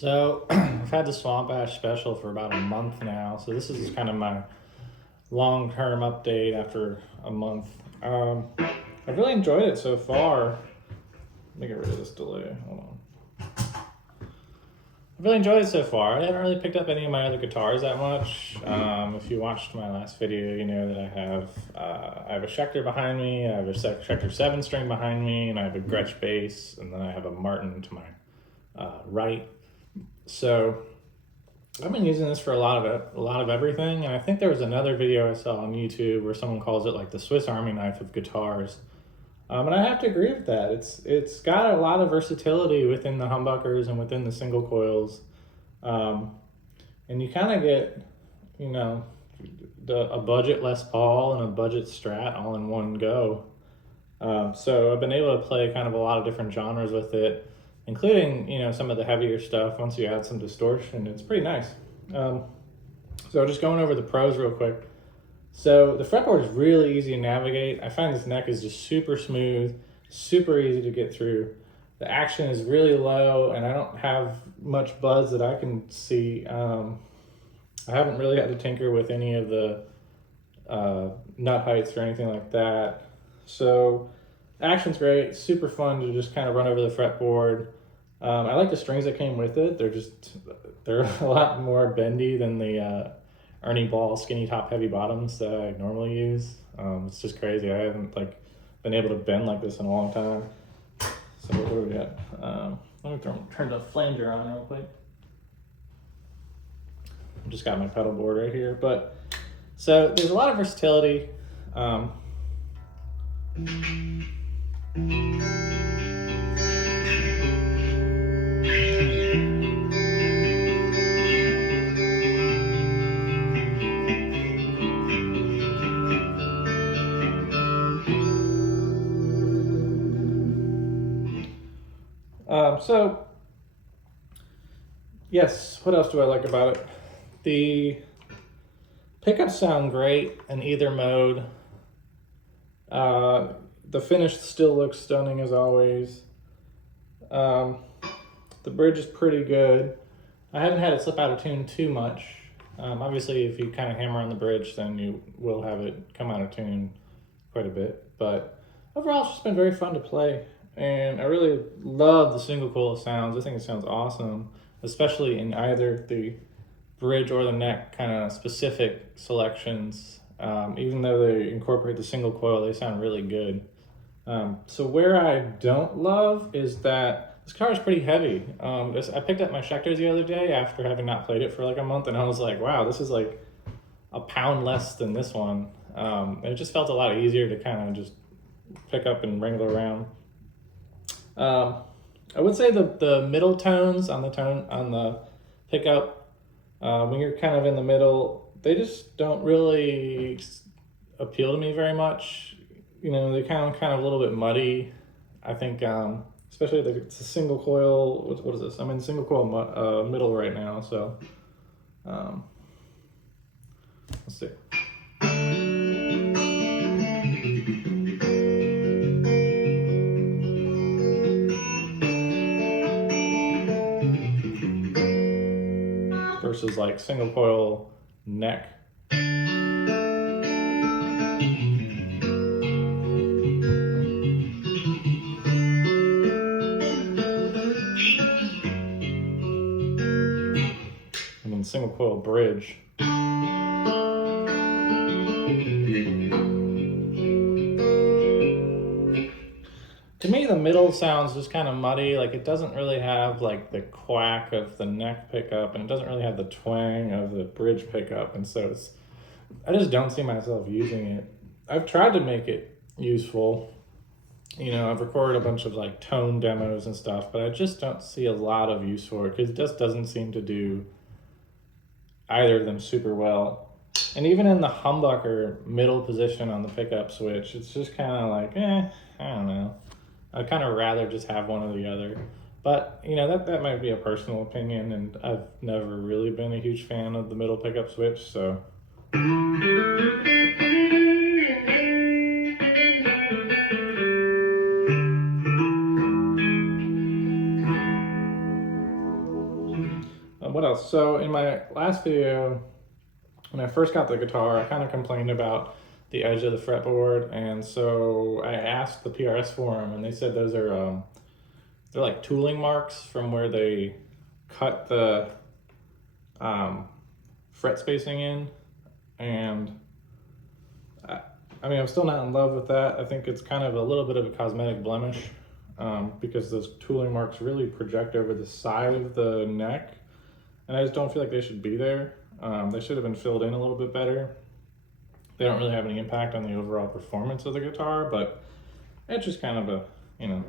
So I've had the Swamp Ash special for about a month now. So this is kind of my long-term update after a month. I've really enjoyed it so far. Let me get rid of this delay. Hold on. I've really enjoyed it so far. I haven't really picked up any of my other guitars that much. If you watched my last video, you know that I have a Schecter behind me, I have a Schecter 7-string behind me, and I have a Gretsch bass, and then I have a Martin to my right. So I've been using this for a lot of everything, and I think there was another video I saw on YouTube where someone calls it like the Swiss Army knife of guitars. And I have to agree with that. It's got a lot of versatility within the humbuckers and within the single coils. And you kind of get, you know, a budget Les Paul and a budget Strat all in one go. So I've been able to play kind of a lot of different genres with it, including, you know, some of the heavier stuff. Once you add some distortion, it's pretty nice. So just going over the pros real quick. So the fretboard is really easy to navigate. I find this neck is just super smooth, super easy to get through. The action is really low, and I don't have much buzz that I can see. I haven't really had to tinker with any of the nut heights or anything like that. So action's great, super fun to just kind of run over the fretboard. I like the strings that came with it. They're a lot more bendy than the Ernie Ball skinny top heavy bottoms that I normally use. It's just crazy. I haven't been able to bend like this in a long time. So what do we got? Let me turn the flanger on real quick. I've just got my pedal board right here. But so there's a lot of versatility. So yes, what else do I like about it? The pickups sound great in either mode. The finish still looks stunning as always. The bridge is pretty good. I haven't had it slip out of tune too much. Obviously, if you kind of hammer on the bridge, then you will have it come out of tune quite a bit. But overall, it's just been very fun to play. And I really love the single coil sounds. I think it sounds awesome, especially in either the bridge or the neck kind of specific selections. Even though they incorporate the single coil, they sound really good. So where I don't love is that this guitar is pretty heavy. I picked up my Schecters the other day after having not played it for like a month, and I was like, wow, this is like a pound less than this one. It just felt a lot easier to kind of just pick up and wrangle around. I would say the middle tones on the pickup, when you're kind of in the middle, they just don't really appeal to me very much. You know, they kind of a little bit muddy. I think, especially if it's a single coil. What is this? I'm in single coil middle right now, so let's see. Versus like single coil neck. And then single coil bridge. To me, the middle sounds just kind of muddy. Like it doesn't really have like the quack of the neck pickup, and it doesn't really have the twang of the bridge pickup. And so I just don't see myself using it. I've tried to make it useful. You know, I've recorded a bunch of like tone demos and stuff, but I just don't see a lot of use for it because it just doesn't seem to do either of them super well. And even in the humbucker middle position on the pickup switch, it's just kind of like, I don't know. I'd kind of rather just have one or the other. But, you know, that might be a personal opinion, and I've never really been a huge fan of the middle pickup switch, so. else? So in my last video, when I first got the guitar, I kind of complained about the edge of the fretboard, and so I asked the PRS for them, and they said those are they're like tooling marks from where they cut the fret spacing in, and I mean, I'm still not in love with that. I think it's kind of a little bit of a cosmetic blemish because those tooling marks really project over the side of the neck, and I just don't feel like they should be there. They should have been filled in a little bit better. They don't really have any impact on the overall performance of the guitar, but it's just kind of a, you know,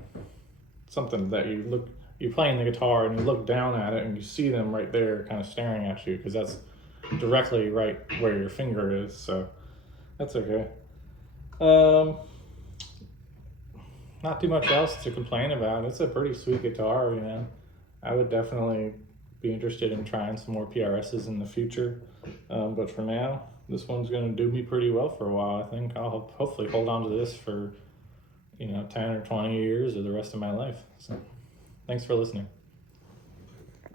something that you're playing the guitar and you look down at it and you see them right there kind of staring at you, because that's directly right where your finger is, so that's okay. Not too much else to complain about. It's a pretty sweet guitar, you know. I would definitely be interested in trying some more PRSs in the future, but for now, this one's going to do me pretty well for a while. I think I'll hopefully hold on to this for, you know, 10 or 20 years or the rest of my life. So thanks for listening.